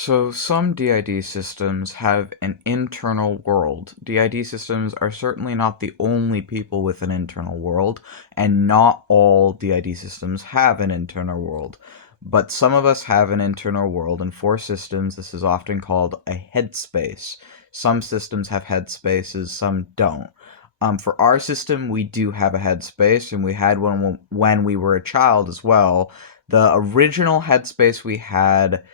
So, some DID systems have an internal world. DID systems are certainly not the only people with an internal world, and not all DID systems have an internal world. But some of us have an internal world, and for systems, this is often called a headspace. Some systems have headspaces, some don't. For our system, we do have a headspace, and we had one when we were a child as well. The original headspace we had,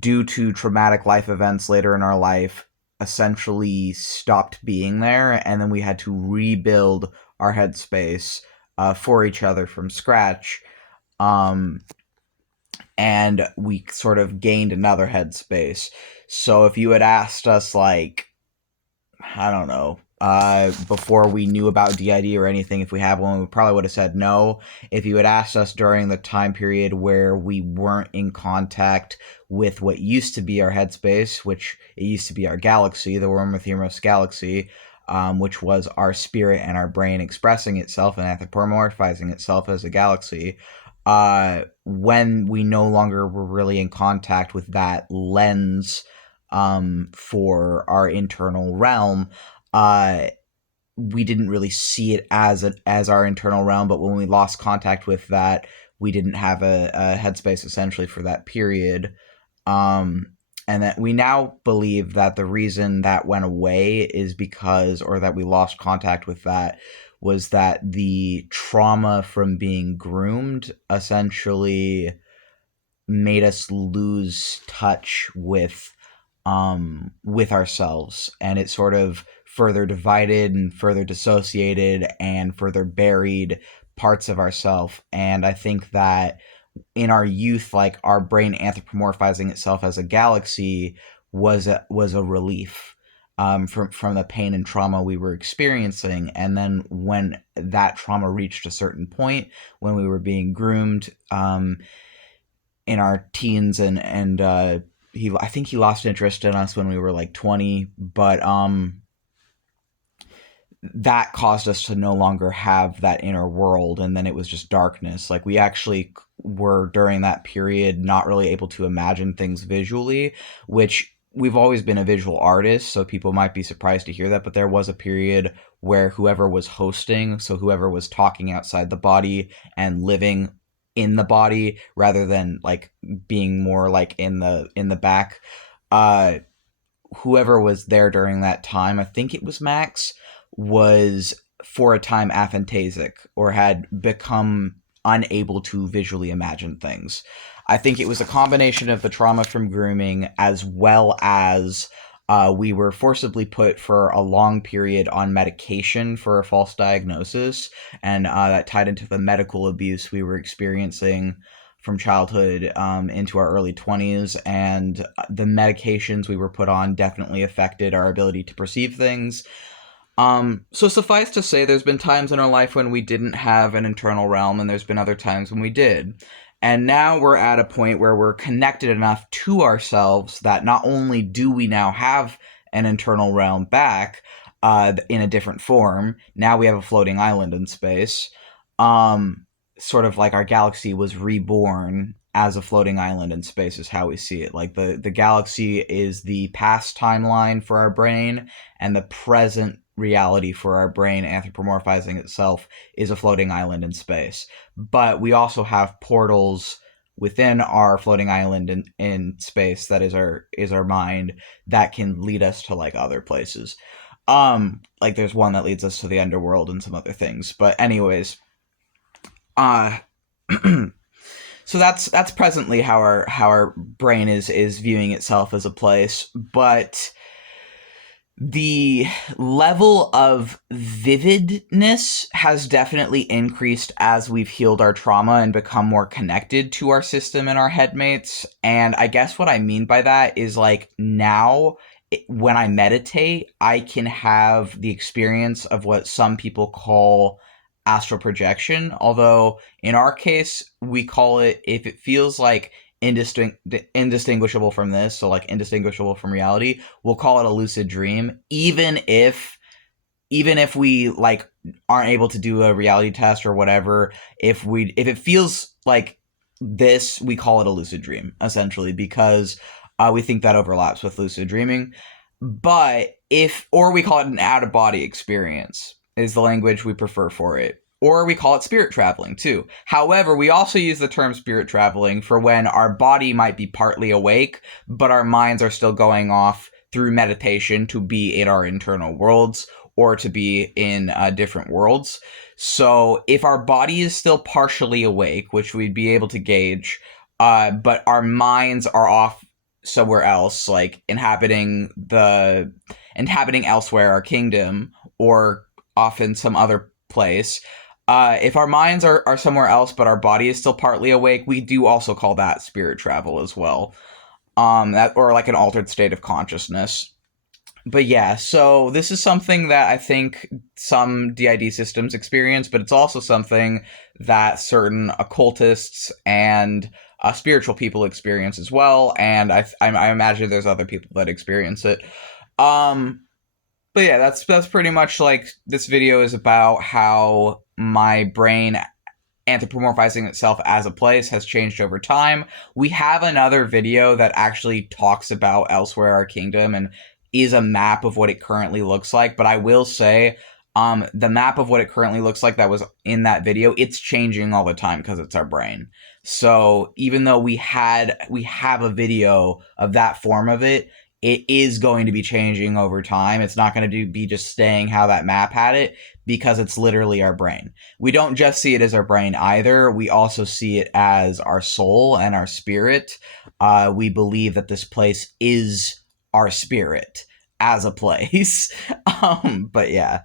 due to traumatic life events later in our life, essentially stopped being there, and then we had to rebuild our headspace for each other from scratch. Um, and we sort of gained another headspace. So if you had asked us, like, I don't know, before we knew about DID or anything, if we have one, we probably would have said no. If you had asked us during the time period where we weren't in contact with what used to be our headspace, which it used to be our galaxy, the Wormothemos galaxy, which was our spirit and our brain expressing itself and anthropomorphizing itself as a galaxy, when we no longer were really in contact with that lens for our internal realm, uh, we didn't really see it as our internal realm. But when we lost contact with that, we didn't have a headspace essentially for that period. Um, and that we now believe that the reason that went away is because, or that we lost contact with that, was that the trauma from being groomed essentially made us lose touch with ourselves, and it sort of further divided and further dissociated and further buried parts of ourself. And I think that in our youth, like, our brain anthropomorphizing itself as a galaxy was a relief, from the pain and trauma we were experiencing. And then when that trauma reached a certain point, when we were being groomed, in our teens, and I think he lost interest in us when we were like 20, but that caused us to no longer have that inner world, and then it was just darkness. Like, we actually were during that period not really able to imagine things visually, which we've always been a visual artist, so people might be surprised to hear that. But there was a period where whoever was hosting, so whoever was talking outside the body and living in the body rather than like being more like in the back, uh whoever was there during that time, I think it was Max, was for a time aphantasic, or had become unable to visually imagine things. I think it was a combination of the trauma from grooming, as well as we were forcibly put for a long period on medication for a false diagnosis, and that tied into the medical abuse we were experiencing from childhood into our early 20s. And the medications we were put on definitely affected our ability to perceive things. So suffice to say, there's been times in our life when we didn't have an internal realm, and there's been other times when we did. And now we're at a point where we're connected enough to ourselves that not only do we now have an internal realm back, in a different form, now we have a floating island in space. Um, Sort of like our galaxy was reborn as a floating island in space, is how we see it. Like, the galaxy is the past timeline for our brain, and the present reality for our brain anthropomorphizing itself is a floating island in space. But we also have portals within our floating island in space, that is our mind, that can lead us to like other places. Like, there's one that leads us to the underworld and some other things. But anyways, uh so that's presently how our brain is viewing itself as a place. But the level of vividness has definitely increased as we've healed our trauma and become more connected to our system and our headmates. And I guess what I mean by that is, like, now, when I meditate, I can have the experience of what some people call astral projection. Although in our case, we call it, if it feels like indistinguishable from this, so like indistinguishable from reality, we'll call it a lucid dream. Even if we like aren't able to do a reality test or whatever, if it feels like This, we call it a lucid dream, essentially, because we think that overlaps with lucid dreaming. But or we call it an out of body experience, is the language we prefer for it. Or we call it spirit traveling too. However, we also use the term spirit traveling for when our body might be partly awake, but our minds are still going off through meditation to be in our internal worlds or to be in different worlds. So if our body is still partially awake, which we'd be able to gauge, but our minds are off somewhere else, like inhabiting elsewhere, our kingdom, or often some other place. If our minds are somewhere else, but our body is still partly awake, we do also call that spirit travel as well. That, or like an altered state of consciousness. But yeah, so this is something that I think some DID systems experience, but it's also something that certain occultists and spiritual people experience as well. And I imagine there's other people that experience it. Um, but yeah, that's pretty much like this video is about how my brain anthropomorphizing itself as a place has changed over time. We have another video that actually talks about Elsewhere Our Kingdom and is a map of what it currently looks like. But I will say, the map of what it currently looks like that was in that video, it's changing all the time because it's our brain. So even though we have a video of that form of it, it is going to be changing over time. It's not going to be just staying how that map had it because it's literally our brain. We don't just see it as our brain either. We also see it as our soul and our spirit. We believe that this place is our spirit as a place. But yeah.